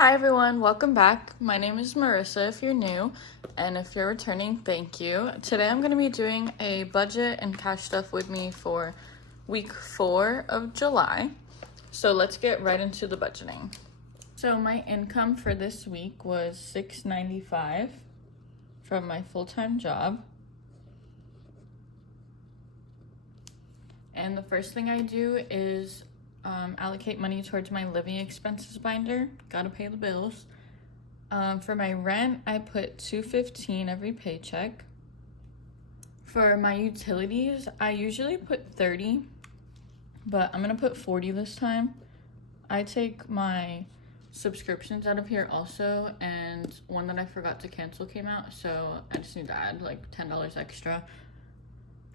Hi everyone, welcome back. My name is Marissa if you're new, and if you're returning, thank you. Today I'm going to be doing a budget and cash stuff with me for week 4 of July. So let's get right into the budgeting. So my income for this week was $6.95 from my full-time job. And the first thing I do is allocate money towards my living expenses binder. Gotta pay the bills. For my rent, I put $2.15 every paycheck. For my utilities, I usually put $30, but I'm gonna put $40 this time. I take my subscriptions out of here also, and one that I forgot to cancel came out, so I just need to add like $10 extra.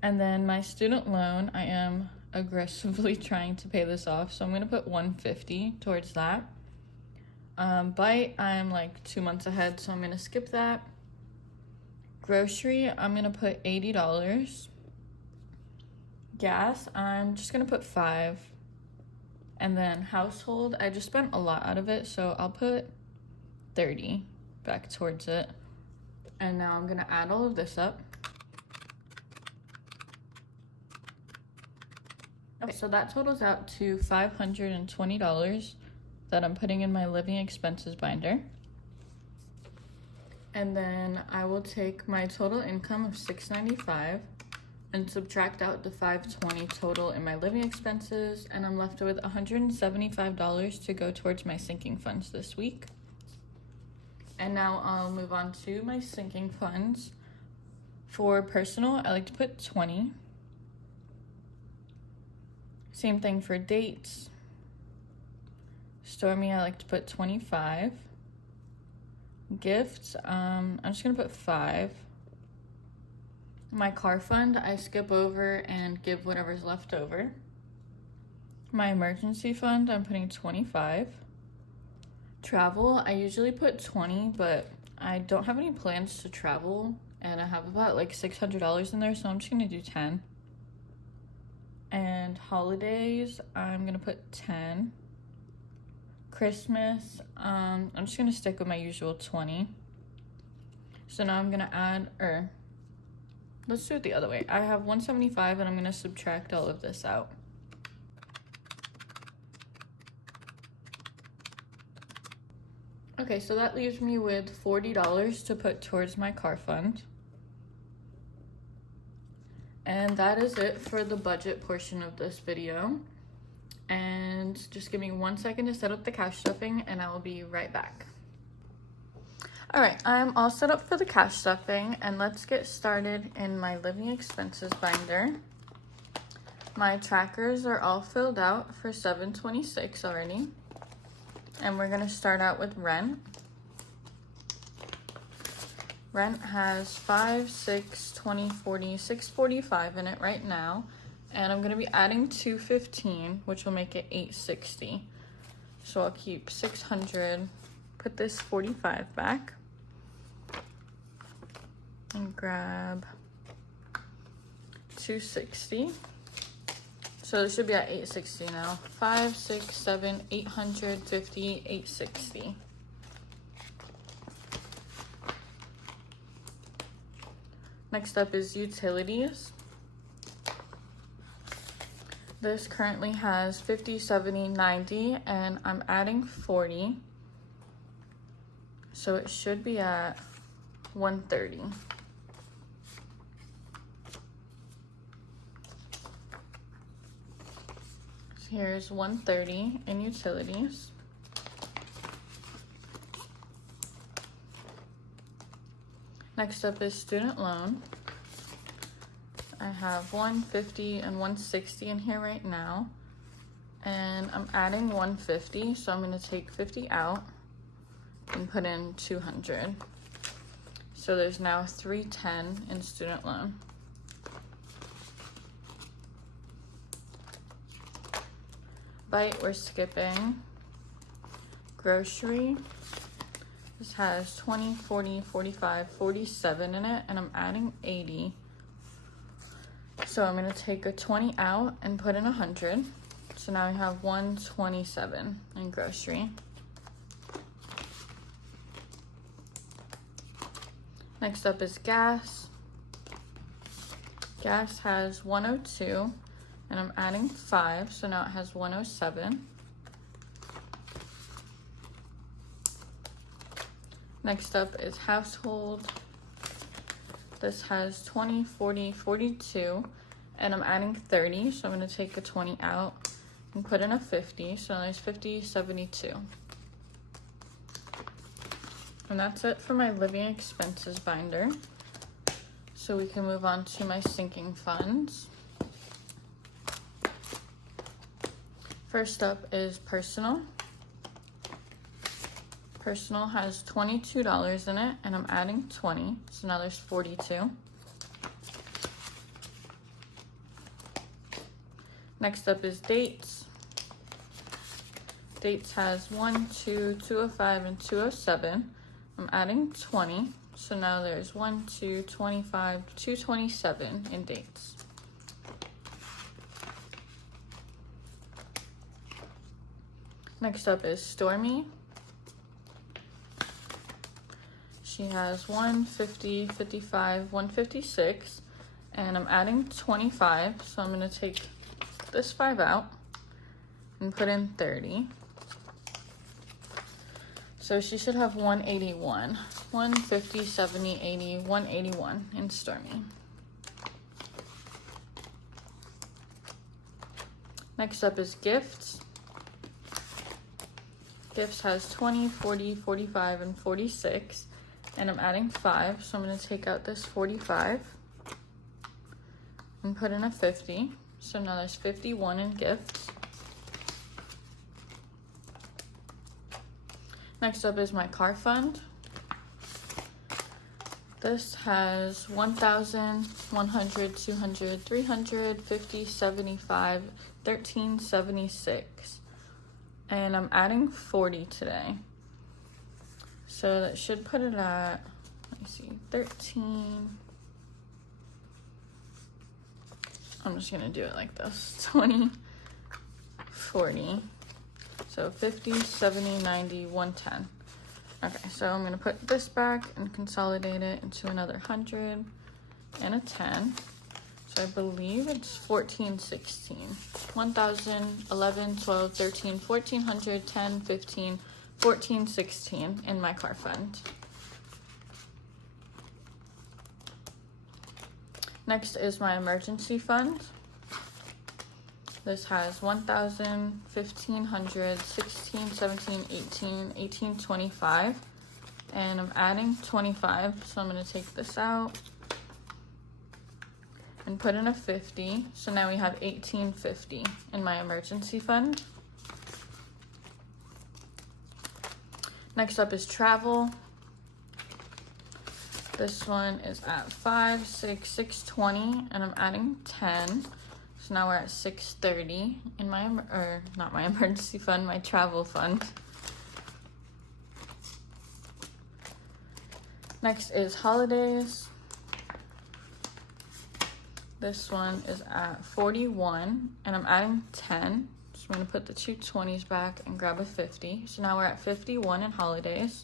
And then my student loan, I am aggressively trying to pay this off, so I'm gonna put $150 towards that. Bite, I'm like 2 months ahead, so I'm gonna skip that. Grocery, I'm gonna put $80. Gas, I'm just gonna put $5. And then household, I just spent a lot out of it, so I'll put $30 back towards it. And now I'm gonna add all of this up. Okay, so that totals out to $520 that I'm putting in my living expenses binder. And then I will take my total income of $6.95 and subtract out the $520 total in my living expenses, and I'm left with $175 to go towards my sinking funds this week. And now I'll move on to my sinking funds. For personal, I like to put $20. Same thing for dates. Stormy, I like to put $25. Gifts, I'm just gonna put $5. My car fund, I skip over and give whatever's left over. My emergency fund, I'm putting $25. Travel, I usually put $20, but I don't have any plans to travel, and I have about like $600 in there, so I'm just gonna do $10. And holidays, I'm gonna put $10. Christmas, I'm just gonna stick with my usual $20. So now I'm gonna add, let's do it the other way. I have $175 and I'm gonna subtract all of this out. Okay, so that leaves me with $40 to put towards my car fund. And that is it for the budget portion of this video. And just give me 1 second to set up the cash stuffing and I will be right back. All right, I'm all set up for the cash stuffing, and let's get started in my living expenses binder. My trackers are all filled out for $7.26 already. And we're gonna start out with rent. Rent has $5, $6, $20, $40, $6.45 in it right now. And I'm gonna be adding $2.15, which will make it $8.60. So I'll keep $600, put this $45 back, and grab $2.60. So this should be at $8.60 now. 5, 6, 7, 850, $8.60. Next up is utilities. This currently has 50, 70, 90, and I'm adding 40. So it should be at 130. So here's 130 in utilities. Next up is student loan. I have $150 and $160 in here right now, and I'm adding $150, so I'm going to take $50 out and put in $200. So there's now $310 in student loan. Bite, we're skipping. Grocery. This has 20, 40, 45, 47 in it, and I'm adding 80. So I'm gonna take a 20 out and put in 100. So now I have 127 in grocery. Next up is gas. Gas has 102, and I'm adding 5, so now it has 107. Next up is household. This has 20, 40, 42, and I'm adding 30, so I'm going to take a 20 out and put in a 50, so there's 50, 72. And that's it for my living expenses binder. So we can move on to my sinking funds. First up is personal. Personal has $22 in it, and I'm adding 20, so now there's 42. Next up is dates. Dates has 1, 2, 205, and 207. I'm adding 20, so now there's 1, 2, 25, 227 in dates. Next up is Stormy. She has 150, 55, 156, and I'm adding 25, so I'm going to take this 5 out and put in 30. So she should have 181, 150, 70, 80, 181 in Stormy. Next up is gifts. Gifts has 20, 40, 45, and 46, and I'm adding 5, so I'm going to take out this 45 and put in a 50, so now there's 51 in gifts. Next up is my car fund. This has 1,000, 100, 200, 300, 50, 75, 13, 76. And I'm adding 40 today. So that should put it at, let me see, 13. I'm just gonna do it like this, 20, 40. So 50, 70, 90, 110. Okay, so I'm gonna put this back and consolidate it into another 100 and a 10. So I believe it's 14, 16. 1,000, 11, 12, 13, 1,400, 10, 15, 14, 16 in my car fund. Next is my emergency fund. This has 1,000, 1,500, 16, 17, 18, 18, 25. And I'm adding 25, so I'm gonna take this out and put in a 50. So now we have 1850 in my emergency fund. Next up is travel. This one is at 5, 6, 620, and I'm adding 10. So now we're at 630 in my, or not my emergency fund, my travel fund. Next is holidays. This one is at 41, and I'm adding 10. So I'm gonna put the two 20s back and grab a 50. So now we're at 51 in holidays.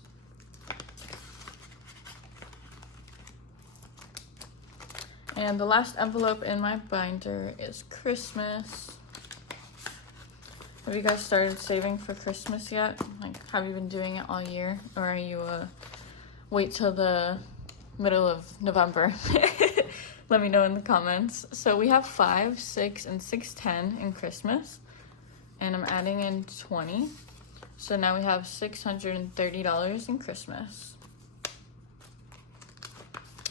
And the last envelope in my binder is Christmas. Have you guys started saving for Christmas yet? Like, have you been doing it all year? Or are you wait till the middle of November? Let me know in the comments. So we have 5, 6, and 610 in Christmas. And I'm adding in 20. So now we have $630 in Christmas.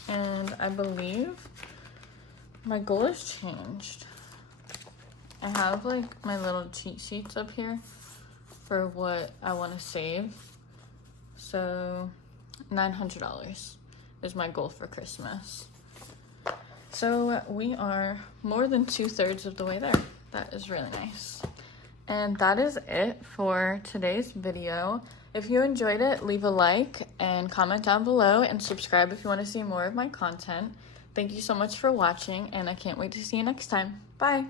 And I believe my goal has changed. I have like my little cheat sheets up here for what I want to save. So $900 is my goal for Christmas. So we are more than 2/3 of the way there. That is really nice. And that is it for today's video. If you enjoyed it, leave a like and comment down below and subscribe if you want to see more of my content. Thank you so much for watching, and I can't wait to see you next time. Bye!